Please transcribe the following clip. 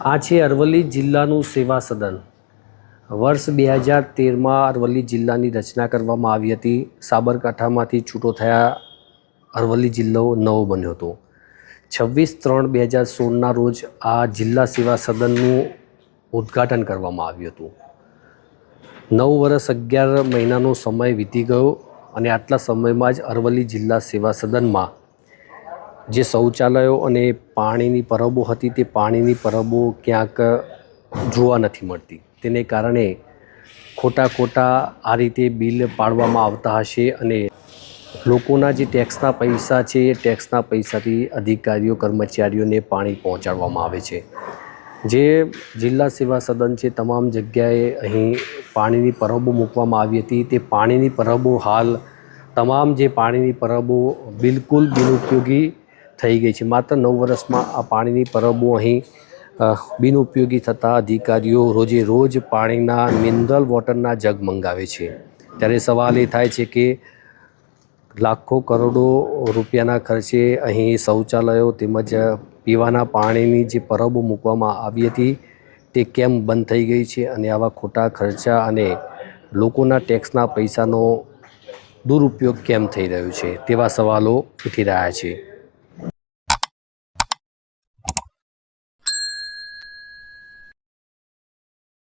આ છે અરવલ્લી જિલ્લાનું સેવા સદન। વર્ષ 2013માં અરવલ્લી જિલ્લાની રચના કરવામાં આવી હતી। સાબરકાંઠામાંથી છૂટો થયા અરવલ્લી જિલ્લો નવો બન્યો હતો। 26/3/2016ના રોજ આ જિલ્લા સેવા સદનનું ઉદ્ઘાટન કરવામાં આવ્યું હતું। 9 વર્ષ 11 મહિનાનો સમય વીતી ગયો અને આટલા સમયમાં જ અરવલ્લી જિલ્લા સેવા સદનમાં જે શૌચાલયો અને પાણીની પરબો હતી તે પાણીની પરબો ક્યાંક જોવા નથી મળતી। તેને કારણે ખોટા આ રીતે બિલ પાડવામાં આવતા હશે અને લોકોના જે ટેક્સના પૈસા છે એ ટેક્સના પૈસાથી અધિકારીઓ કર્મચારીઓને પાણી પહોંચાડવામાં આવે છે। જે જિલ્લા સેવા સદન છે તમામ જગ્યાએ અહીં પાણીની પરબો મૂકવામાં આવી હતી। તે પાણીની પરબો હાલ તમામ જે પાણીની પરબો બિલકુલ બિનઉપયોગી થઈ ગઈ છે। માત્ર 9 વર્ષમાં આ પાણીની પરબો અહીં બિનઉપયોગી થતાં અધિકારીઓ રોજે રોજ પાણીના મિનરલ વોટરના જગ મંગાવે છે। ત્યારે સવાલ એ થાય છે કે લાખો કરોડો રૂપિયાના ખર્ચે અહીં શૌચાલયો તેમજ પીવાના પાણીની જે પરબો મૂકવામાં આવી હતી તે કેમ બંધ થઈ ગઈ છે અને આવા ખોટા ખર્ચા અને લોકોના ટેક્સના પૈસાનો દુરુપયોગ કેમ થઈ રહ્યો છે તેવા સવાલો ઉઠી રહ્યા છે।